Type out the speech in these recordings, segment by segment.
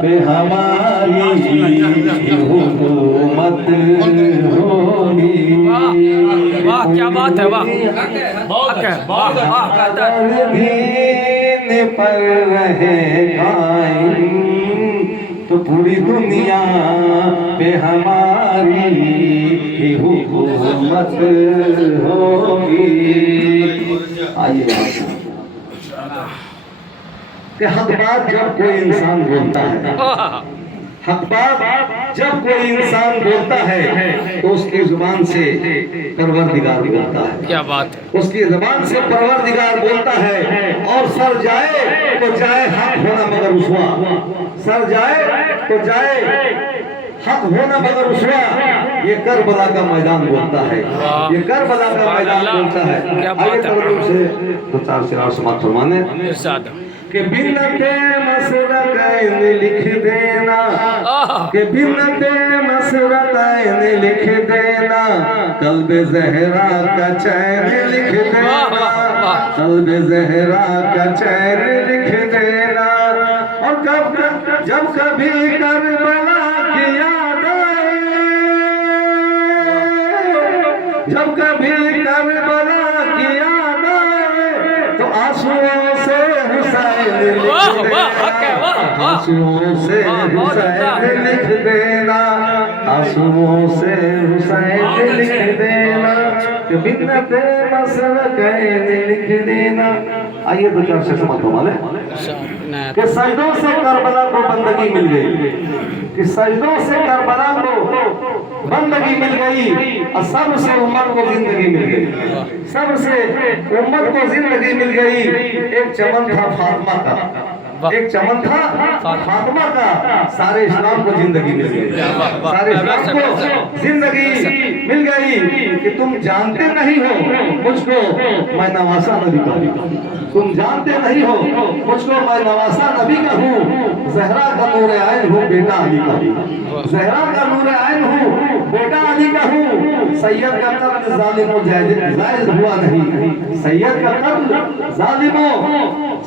पे हमारी हुकूमत होगी। वाह क्या बात है, वाह वाह वाह दीन पर रहे कायम तो पूरी दुनिया पे हमारी ही हुकूमत होगी। आइए कि हक बात जब कोई इंसान बोलता है, हक बात जब कोई इंसान बोलता है तो उसकी जुबान से परवरदिगार बोलता है। क्या बात है, उसकी जुबान से परवरदिगार बोलता है। और सर जाए तो जाए हक होना मगर रुसवा, सर जाए तो जाए हक होना मगर रुसवा। ये करबला का मैदान बोलता है, ये करबला का मैदान बोलता है। आगे तरफ से दो चार शेर समाप्त फरमाने कि बिन्नते मसरकैन लिख देना, कि बिन्नते मसरकैन लिख देना, कल्ब ज़हरा का चैन लिख देना, कल्ब ज़हरा का चैन लिख देना। और जब कभी करबला की याद आए, जब कभी करबला की याद आए तो आंसुओं से हुसैन आंसुओं से हुसैन लिख देना, आंसुओं से हुसैन लिख देना, कि बिन्नते मसरकैन लिख देना। आइए दो चार शेर समझ वाले कि सजदों से करबला को बंदगी मिल गई, कि सजदों से करबला को बंदगी मिल गई और सबसे उम्मत को जिंदगी मिल गई, सबसे उम्मत को जिंदगी मिल गई। एक चमन था फातिमा का, एक चमन था फातिमा का, सारे इस्लाम को जिंदगी मिल गई, सारे इस्लाम को जिंदगी मिल गई। कि तुम जानते नहीं हो मुझको मैं नवासा नबी का हूँ, तुम जानते नहीं हो मुझको मैं नवासा नबी का हूँ। ज़हरा का नूर आइन हूँ, बेटा अली का हूँ, ज़हरा का नूर आइन हूँ, बेटा अली का हूँ। सैयद का कत्ल जालिमों जायज़ हुआ नहीं, सैयद का कत्ल जालिमों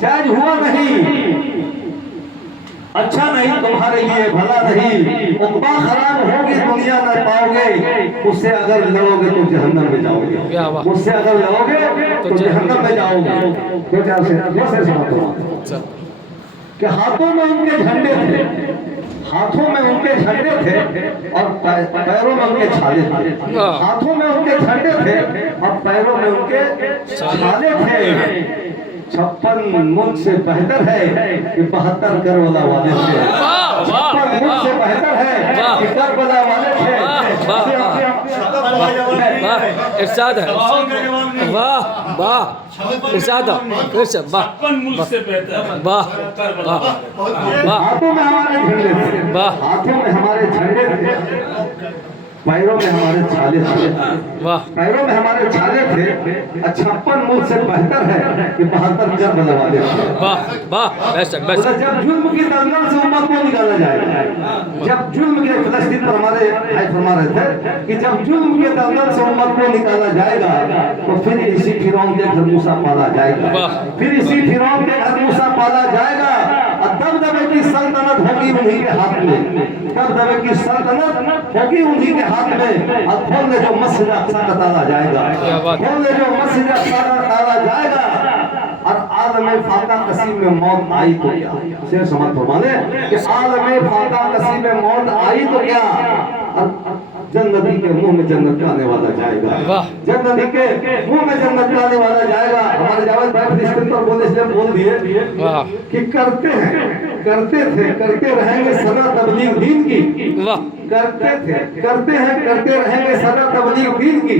जायज़ हुआ नहीं। अच्छा नहीं तुम्हारे लिए भला नहीं, उक़बा खराब होगी दुनिया न पाओगे, उससे अगर लड़ोगे तो जहन्नम में जाओगे, उससे अगर लड़ोगे तो जहन्नम में जाओगे। तो जैसे कि हाथों में उनके झंडे थे, हाथों में उनके झंडे थे और पैरों में उनके छाले थे, हाथों में उनके झंडे थे और पैरों में उनके छाले थे। 56 मुल्क से बेहतर है कि 72 करबला वाले थे, 56 मुल्क से बेहतर है कि करबला वाले थे। इरशाद है, वाह वाह इरशाद है, वाह वाह वाह हाथों में हमारे झंडे थे, हाथों में हमारे झंडे थे, पैरों में हमारे छाले थे, पैरों में हमारे छाले थे। 56 मुल्क से बेहतर है कि 72 करबला वाले थे। जब जुल्म की दलदल से उम्मत को निकाला जाएगा, जब जुल्म के फिलिस्तीन पर हमारे भाई फरमा रहे थे कि जब जुल्म के दलदल से उम्मत को निकाला जाएगा तो फिर इसी फिरौन के घर मूसा पाला जाएगा, फिर इसी फिरौन के घर मूसा पाला जाएगा। और दबदबे की सल्तनत होगी उन्हीं के हाथ में, दबदबे की सल्तनत होगी उन्हीं के हाथ में। और खोलने जो मस्जिद अक़सा का ताला जाएगा, खोलने जो मस्जिद अक़सा का ताला जाएगा। और आलम फाता कसीम में मौत आई तो क्या, शेर समझ फरमाने कि आलम फाता कसीम में मौत आई तो क्या। और जन्नती के मुंह में जन्नत का आने वाला जाएगा, जन्नती के मुंह में जन्नत का आने वाला जाएगा। हमारे जावेद भाई फिलिस्तीन पर बोले इसलिए बोल दिए कि करते हैं, करते थे, करते रहेंगे सदा तबलीग दीन की, करते थे, करते हैं, करते रहेंगे सदा तबलीग दीन की।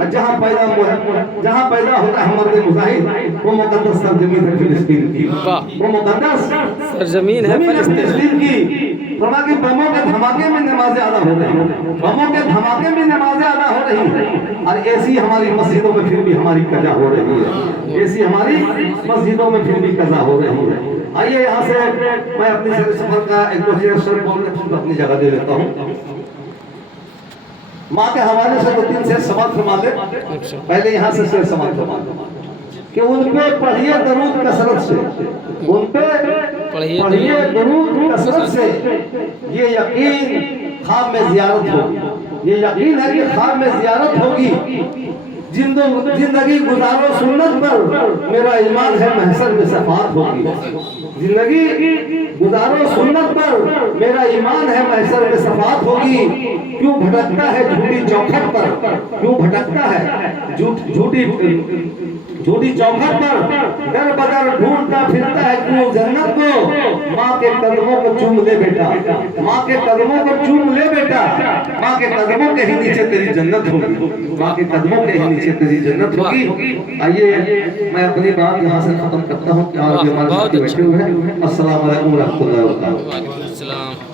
और जहाँ पैदा होता है मर्द मुजाहिद वो मुकद्दस सरजमीन है फिलिस्तीन की, वो मुकद्दस सरजमीन है फिलिस्तीन की। फरमा कि बमों के धमाके में नमाजें अदा हो रही हैं, बमों के धमाके में नमाजें अदा हो रही हैं। और ऐसी हमारी मस्जिदों में फिर भी हमारी कज़ा हो रही है, ऐसी हमारी मस्जिदों में फिर भी कज़ा हो रही है। आइए यहाँ से मैं अपनी सफर का एक दो शेर बोलने अपनी जगह दे देता हूँ। माँ के हवाले से 2-3 शेर समाप्त फरमा ले। पहले यहाँ से शेर समाप्त फरमा कि उन पे पढ़िए दरूद कसरत से, उन पे पढ़िए दुरूद कसरत से, ये यकीन ख्वाब में ज़ियारत होगी, ये यकीन है कि ख्वाब में ज़ियारत होगी। जिंदगी गुजारो सुन्नत पर, मेरा ईमान है महशर में शफाअत होगी। जिंदगी गुजारो सुन्नत पर, मेरा ईमान है महशर में शफाअत होगी। क्यों भटकता है झूठी चौखट पर, क्यों भटकता है झूठी चौखट पर, दर बदर ढूंढता फिरता है क्यों जन्नत को। माँ के कदमों को चूम ले बेटा, माँ के कदमों को चूम ले बेटा, माँ के कदमों के ही नीचे तेरी जन्नत होगी, माँ के कदमों के ही नीचे तेरी जन्नत होगी। आइए मैं अपनी बात यहाँ से खत्म करता हूँ। और भी हमारे साथी बैठे हुए हैं। अस्सलाम वालेकुम व रहमतुल्लाहि व बरकातहू।